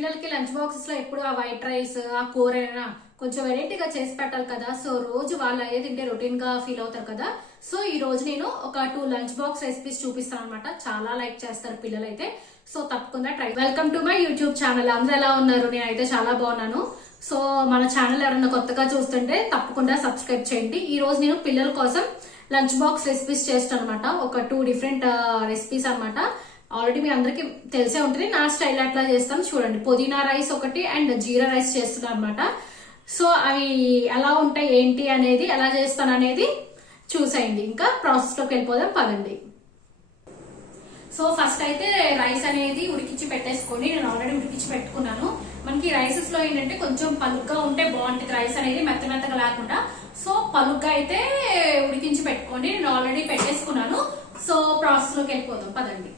పిల్లలకి lunch boxes లో ఎప్పుడు ఆ వైట్ రైస్ ఆ కూర కొంచెం వెరైటీగా చేసి పెట్టాలి కదా. సో రోజు వాళ్ళు అయ్యే తింటే రొటీన్ గా ఫీల్ అవుతారు కదా. సో ఈ రోజు నేను ఒక 2 లంచ్ బాక్స్ రెసిపీస్ చూపిస్తాను అనమాట. చాలా లైక్ చేస్తారు పిల్లలైతే. సో తప్పకుండా try. Welcome to my YouTube channel. అందరూ ఎలా ఉన్నారు? నేనైతే చాలా బాగున్నాను. సో మన ఛానల్ ఎవరైనా కొత్తగా చూస్తుంటే తప్పకుండా సబ్స్క్రైబ్ చేయండి. ఈ రోజు నేను పిల్లల కోసం లంచ్ బాక్స్ రెసిపీస్ చేస్తాను అనమాట. ఒక 2 డిఫరెంట్ రెసిపీస్ అనమాట. ఆల్రెడీ మీ అందరికి తెలిసే ఉంటుంది. నా స్టైల్ అట్లా చేస్తాను చూడండి. పుదీనా రైస్ ఒకటి అండ్ జీరా రైస్ చేస్తున్నాను అనమాట. సో అవి ఎలా ఉంటాయి ఏంటి అనేది, ఎలా చేస్తాను అనేది చూసేయండి. ఇంకా ప్రాసెస్ లోకి వెళ్ళిపోదాం పదండి. సో ఫస్ట్ అయితే రైస్ అనేది ఉడికించి పెట్టేసుకోండి. నేను ఆల్రెడీ ఉడికించి పెట్టుకున్నాను. మనకి రైసెస్ లో ఏంటంటే కొంచెం పలుగ్గా ఉంటే బాగుంటుంది రైస్ అనేది, మెత్తగా లేకుండా. సో పలుగ్గా అయితే ఉడికించి పెట్టుకోండి. నేను ఆల్రెడీ పెట్టేసుకున్నాను. సో ప్రాసెస్ లోకి వెళ్ళిపోదాం పదండి.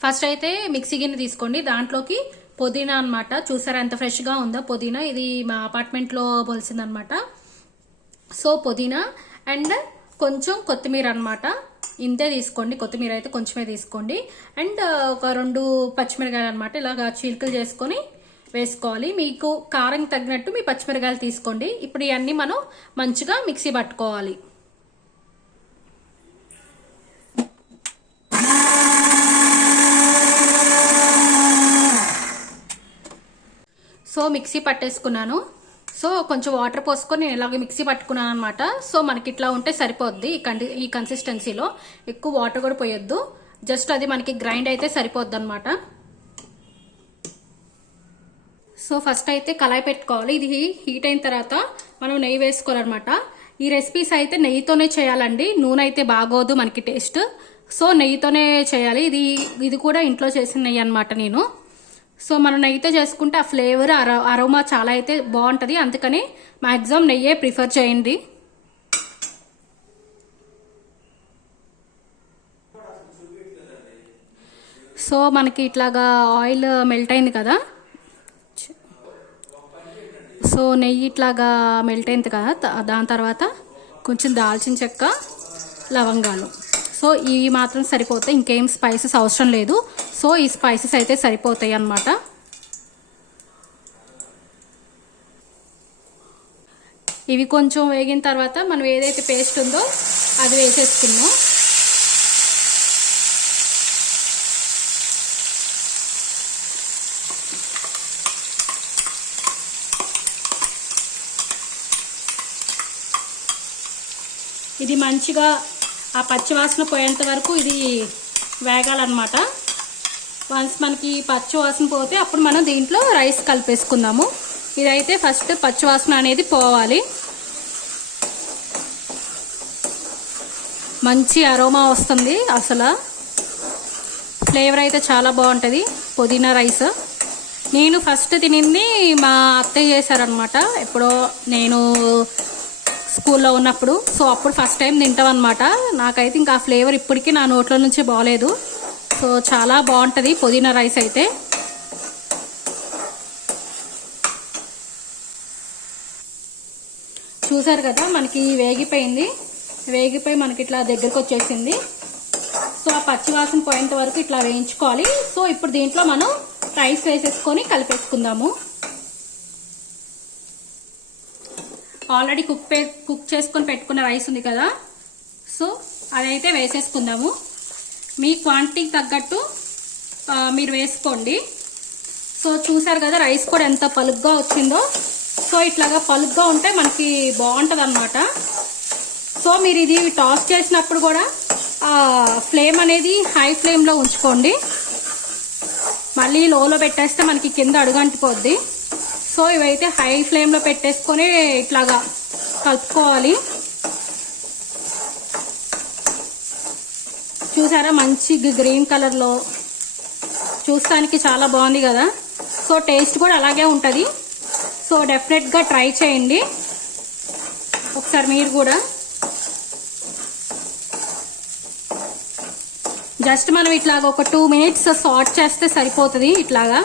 ఫస్ట్ అయితే మిక్సీ గిన్నె తీసుకోండి. దాంట్లోకి పుదీనా అనమాట. చూసారా ఎంత ఫ్రెష్ గా ఉందో పుదీనా. ఇది మా అపార్ట్మెంట్ లో పోల్సిందనమాట. సో పుదీనా అండ్ కొంచెం కొత్తిమీర అనమాట. ఇంతే తీసుకోండి. కొత్తిమీర అయితే కొంచెమే తీసుకోండి. అండ్ ఒక 2 పచ్చిమిరకాయలు అనమాట. ఇలాగా చీలికలు చేసుకొని వేసుకోవాలి. మీకు కారం తగినట్టు మీ పచ్చిమిరకాయలు తీసుకోండి. ఇప్పుడు ఇవన్నీ మనం మంచిగా మిక్సీ పట్టుకోవాలి. సో మిక్సీ పట్టేసుకున్నాను. సో కొంచెం వాటర్ పోసుకొని నేను ఇలాగ మిక్సీ పట్టుకున్నాను అనమాట. సో మనకి ఇట్లా ఉంటే సరిపోద్ది. ఈ కన్సిస్టెన్సీలో ఎక్కువ వాటర్ కూడా పోయొద్దు. జస్ట్ అది మనకి గ్రైండ్ అయితే సరిపోద్ది అనమాట. సో ఫస్ట్ అయితే కళాయి పెట్టుకోవాలి. ఇది హీట్ అయిన తర్వాత మనం నెయ్యి వేసుకోవాలన్నమాట. ఈ రెసిపీస్ అయితే నెయ్యితోనే చేయాలండి. నూనె అయితే బాగోదు మనకి టేస్ట్. సో నెయ్యితోనే చేయాలి. ఇది కూడా ఇంట్లో చేసిన నెయ్యి అనమాట నేను. సో మనం నెయ్యితో చేసుకుంటే ఆ ఫ్లేవర్ అరోమా చాలా అయితే బాగుంటుంది. అందుకని మ్యాక్సిమం నెయ్యే ప్రిఫర్ చేయండి. సో మనకి ఇట్లాగా ఆయిల్ మెల్ట్ అయింది కదా. సో నెయ్యి ఇట్లాగా మెల్ట్ అయింది కదా. దాని తర్వాత కొంచెం దాల్చిన చెక్క, లవంగాలు. సో ఇవి మాత్రం సరిపోతాయి. ఇంకేం స్పైసెస్ అవసరం లేదు. సో ఈ స్పైసెస్ అయితే సరిపోతాయి అన్నమాట. ఇవి కొంచెం వేగిన తర్వాత మనం ఏదైతే పేస్ట్ ఉందో అది వేసేసుకున్నాం. ఇది మంచిగా ఆ పచ్చివాసన పోయేంత వరకు ఇది వేగాలన్నమాట. వన్స్ మనకి పచ్చివాసన పోతే అప్పుడు మనం దీంట్లో రైస్ కలిపేసుకుందాము. ఇదైతే ఫస్ట్ పచ్చివాసన అనేది పోవాలి. మంచి అరోమా వస్తుంది. అసలు ఫ్లేవర్ అయితే చాలా బాగుంటుంది పుదీనా రైస్. నేను ఫస్ట్ తినింది మా అత్తయ్య చేశారనమాట. ఎప్పుడో నేను స్కూల్లో ఉన్నప్పుడు. సో అప్పుడు ఫస్ట్ టైం తింటాం అనమాట. నాకైతే ఇంకా ఆ ఫ్లేవర్ ఇప్పటికీ నా నోట్లో నుంచి బాగలేదు. సో చాలా బాగుంటుంది పుదీనా రైస్ అయితే. చూసారు కదా మనకి వేగిపోయి మనకి ఇట్లా దగ్గరకు వచ్చేసింది. సో ఆ పచ్చివాసన పోయేంత వరకు ఇట్లా వేయించుకోవాలి. సో ఇప్పుడు దీంట్లో మనం రైస్ వేసేసుకొని కలిపేసుకుందాము. ఆల్రెడీ కుక్ చేసుకొని పెట్టుకున్న రైస్ ఉంది కదా. సో అదైతే వేసేసుకుందాము. మీ క్వాంటిటీకి తగ్గట్టు మీరు వేసుకోండి. సో చూసారు కదా రైస్ కూడా ఎంత పలుగ్గా వచ్చిందో. సో ఇట్లాగా పలుగ్గా ఉంటే మనకి బాగుంటుంది అనమాట. సో మీరు ఇది టాస్ చేసినప్పుడు కూడా ఫ్లేమ్ అనేది హై ఫ్లేమ్లో ఉంచుకోండి. మళ్ళీ లోలో పెట్టేస్తే మనకి కింద అడుగంటిపోద్ది. సో ఇవైతే హై ఫ్లేమ్లో పెట్టేసుకొని ఇట్లాగా కలుపుకోవాలి. చూసారా మంచి గ్రీన్ కలర్లో చూస్తానికి చాలా బాగుంది కదా. సో టేస్ట్ కూడా అలాగే ఉంటుంది. సో డెఫినెట్గా ట్రై చేయండి ఒకసారి మీరు కూడా. జస్ట్ మనం ఇట్లాగా ఒక 2 మినిట్స్ సాట్ చేస్తే సరిపోతుంది ఇట్లాగా.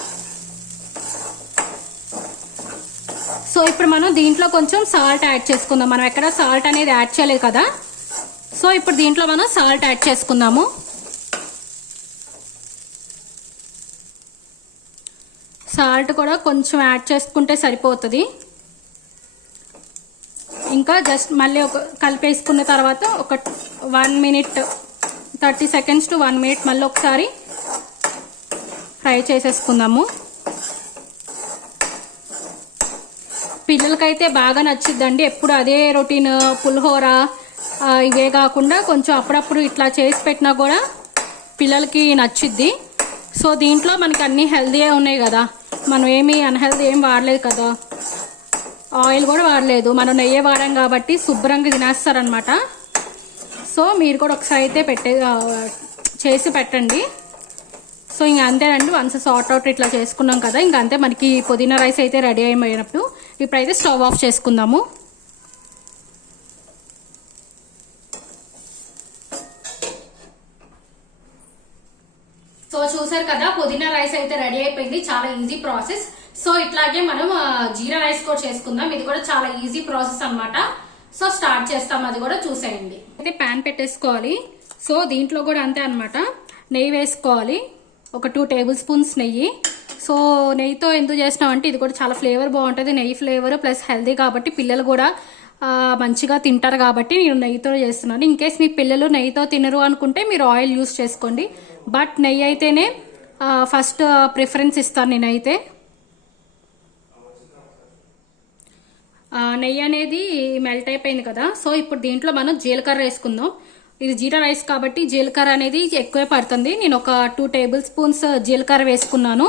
సో ఇప్పుడు మనం దీంట్లో కొంచెం సాల్ట్ యాడ్ చేసుకుందాం. మనం ఎక్కడ సాల్ట్ అనేది యాడ్ చేయలేదు కదా. సో ఇప్పుడు దీంట్లో మనం సాల్ట్ యాడ్ చేసుకుందాము. సాల్ట్ కూడా కొంచెం యాడ్ చేసుకుంటే సరిపోతుంది. ఇంకా జస్ట్ మళ్ళీ ఒక కలిపేసుకున్న తర్వాత ఒక 1 minute 30 seconds to 1 minute మళ్ళీ ఒకసారి ఫ్రై చేసేసుకుందాము. పిల్లలకైతే బాగా నచ్చిద్దండి. ఎప్పుడు అదే రొటీన్ పులిహోర ఇవే కాకుండా కొంచెం అప్పుడప్పుడు ఇట్లా చేసి పెట్టినా కూడా పిల్లలకి నచ్చిద్ది. సో దీంట్లో మనకి అన్నీ హెల్తీయే ఉన్నాయి కదా, మనం ఏమి అన్హెల్తీ ఏం వాడలేదు కదా, ఆయిల్ కూడా వాడలేదు, మనం నెయ్యి వాడాం కాబట్టి శుభ్రంగా తినేస్తారనమాట. సో మీరు కూడా ఒకసారి అయితే చేసి పెట్టండి. సో ఇంకా అంతేనండి. వన్స్ సార్ట్ అవుట్ ఇట్లా చేసుకున్నాం కదా, ఇంకా అంతే. మనకి పుదీనా రైస్ అయితే రెడీ అయిపోయినప్పుడు ఇప్పుడైతే స్టవ్ ఆఫ్ చేసుకుందాము. సో చూసారు కదా, పుదీనా రైస్ అయితే రెడీ అయిపోయింది. చాలా ఈజీ ప్రాసెస్. సో ఇట్లాగే మనం జీరా రైస్ కూడా చేసుకుందాం. ఇది కూడా చాలా ఈజీ ప్రాసెస్ అన్నమాట. సో స్టార్ట్ చేస్తాం, అది కూడా చూసేయండి. అయితే ప్యాన్ పెట్టేసుకోవాలి. సో దీంట్లో కూడా అంతే అన్నమాట. నెయ్యి వేసుకోవాలి, ఒక 2 tablespoons నెయ్యి. సో నెయ్యితో ఎందుకు చేసినామంటే ఇది కూడా చాలా ఫ్లేవర్ బాగుంటుంది. నెయ్యి ఫ్లేవర్ ప్లస్ హెల్తీ కాబట్టి పిల్లలు కూడా మంచిగా తింటారు కాబట్టి నేను నెయ్యితో చేస్తున్నాను. ఇన్ కేస్ మీ పిల్లలు నెయ్యితో తినరు అనుకుంటే మీరు ఆయిల్ యూస్ చేసుకోండి. బట్ నెయ్యి అయితేనే ఫస్ట్ ప్రిఫరెన్స్ ఇస్తాను నేనైతే. నెయ్యి అనేది మెల్ట్ అయిపోయింది కదా. సో ఇప్పుడు దీంట్లో మనం జీలకర్ర వేసుకుందాం. ఇది జీరా రైస్ కాబట్టి జీలకర్ర అనేది ఎక్కువే పడుతుంది. నేను ఒక 2 tablespoons జీలకర్ర వేసుకున్నాను.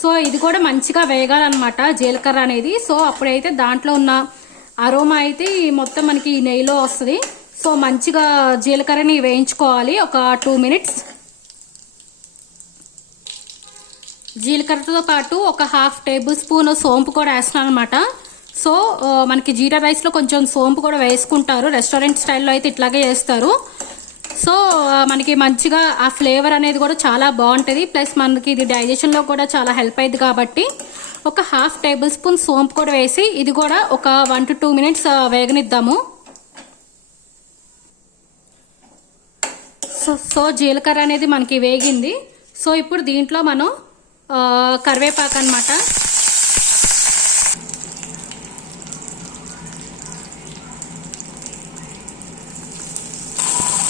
సో ఇది కూడా మంచిగా వేగాలన్నమాట జీలకర్ర అనేది. సో అప్పుడైతే దాంట్లో ఉన్న అరోమా అయితే మొత్తం మనకి నెయ్యిలో వస్తుంది. సో మంచిగా జీలకర్రని వేయించుకోవాలి ఒక 2 minutes. జీలకర్రతో పాటు ఒక 1/2 tablespoon సోంపు కూడా వేస్తున్నాను అనమాట. సో మనకి జీరా రైస్లో కొంచెం సోంపు కూడా వేసుకుంటారు, రెస్టారెంట్ స్టైల్లో అయితే ఇట్లాగే చేస్తారు. సో మనకి మంచిగా ఆ ఫ్లేవర్ అనేది కూడా చాలా బాగుంటుంది. ప్లస్ మనకి ఇది డైజెషన్లో కూడా చాలా హెల్ప్ అయ్యింది కాబట్టి ఒక 1/2 tablespoon సోంపు కూడా వేసి ఇది కూడా ఒక 1 to 2 minutes వేగనిద్దాము. సో జీలకర్ర అనేది మనకి వేగింది. సో ఇప్పుడు దీంట్లో మనం కరివేపాకు అన్నమాట.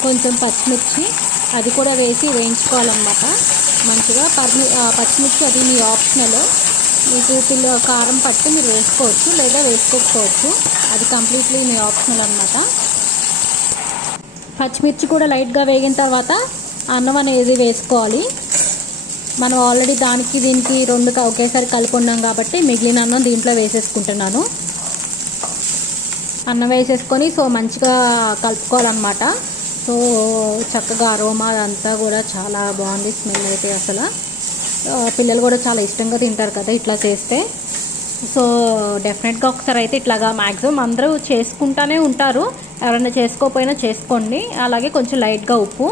కొంచెం పచ్చిమిర్చి అది కూడా వేసి వేయించుకోవాలన్నమాట మంచిగా. పచ్చిమిర్చి అది మీ ఆప్షనల్, మీకు కారం పట్టి మీరు వేసుకోవచ్చు లేదా వేసుకోకపోవచ్చు, అది కంప్లీట్లీ మీ ఆప్షనల్ అన్నమాట. పచ్చిమిర్చి కూడా లైట్గా వేగిన తర్వాత అన్నం అనేది వేసుకోవాలి. మనం ఆల్రెడీ దానికి దీనికి 2 ఒకేసారి కలిపి ఉన్నాం కాబట్టి మిగిలిన అన్నం దీంట్లో వేసేసుకుంటున్నాను. అన్నం వేసేసుకొని సో మంచిగా కలుపుకోవాలన్నమాట. సో చక్కగా అరోమా అంతా కూడా చాలా బాగుంది. స్మెల్ అయితే అసలు పిల్లలు కూడా చాలా ఇష్టంగా తింటారు కదా ఇట్లా చేస్తే. సో డెఫినెట్గా ఒకసారి అయితే ఇట్లాగా మ్యాక్సిమం అందరూ చేసుకుంటానే ఉంటారు, ఎవరైనా చేసుకోకపోయినా చేసుకోండి. అలాగే కొంచెం లైట్గా ఉప్పు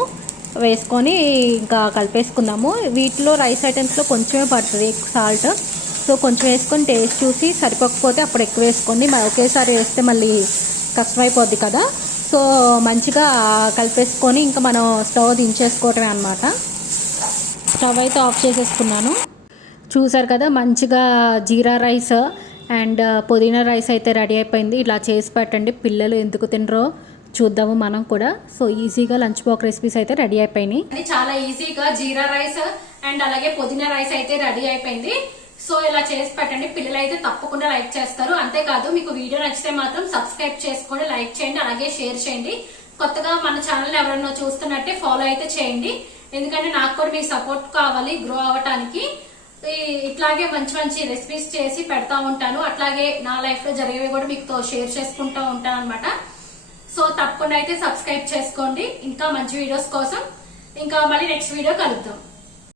వేసుకొని ఇంకా కలిపేసుకుందాము. వీటిలో రైస్ ఐటమ్స్లో కొంచెమే పడుతుంది సాల్ట్. సో కొంచెం వేసుకొని టేస్ట్ చూసి సరిపోకపోతే అప్పుడు ఎక్కువ వేసుకోండి. ఒకేసారి వేస్తే మళ్ళీ కష్టమైపోద్ది కదా. సో మంచిగా కలిపేసుకొని ఇంకా మనం స్టవ్ దించేసుకోవటమే అన్నమాట. స్టవ్ అయితే ఆఫ్ చేసేసుకున్నాను. చూసారు కదా, మంచిగా జీరా రైస్ అండ్ పుదీనా రైస్ అయితే రెడీ అయిపోయింది. ఇలా చేసి పెట్టండి, పిల్లలు ఎందుకు తినరో చూద్దాము మనం కూడా. సో ఈజీగా లంచ్ బాక్స్ రెసిపీస్ అయితే రెడీ అయిపోయినాయి. చాలా ఈజీగా జీరా రైస్ అండ్ అలాగే పుదీనా రైస్ అయితే రెడీ అయిపోయింది. సో ఇలా చేసి పెట్టండి, పిల్లలు అయితే తప్పకుండా లైక్ చేస్తారు. అంతేకాదు మీకు వీడియో నచ్చితే మాత్రం సబ్స్క్రైబ్ చేసుకోండి, లైక్ చేయండి, అలాగే షేర్ చేయండి. కొత్తగా మన ఛానల్ ఎవరైనా చూస్తున్నట్టే ఫాలో అయితే చేయండి, ఎందుకంటే నాకు కూడా మీ సపోర్ట్ కావాలి గ్రో అవ్వటానికి. ఇట్లాగే మంచి మంచి రెసిపీస్ చేసి పెడతా ఉంటాను. అట్లాగే నా లైఫ్ లో జరిగేవి కూడా మీకు షేర్ చేసుకుంటూ ఉంటాను అనమాట. సో తప్పకుండా అయితే సబ్స్క్రైబ్ చేసుకోండి ఇంకా మంచి వీడియోస్ కోసం. ఇంకా మళ్ళీ నెక్స్ట్ వీడియో కలుద్దాం.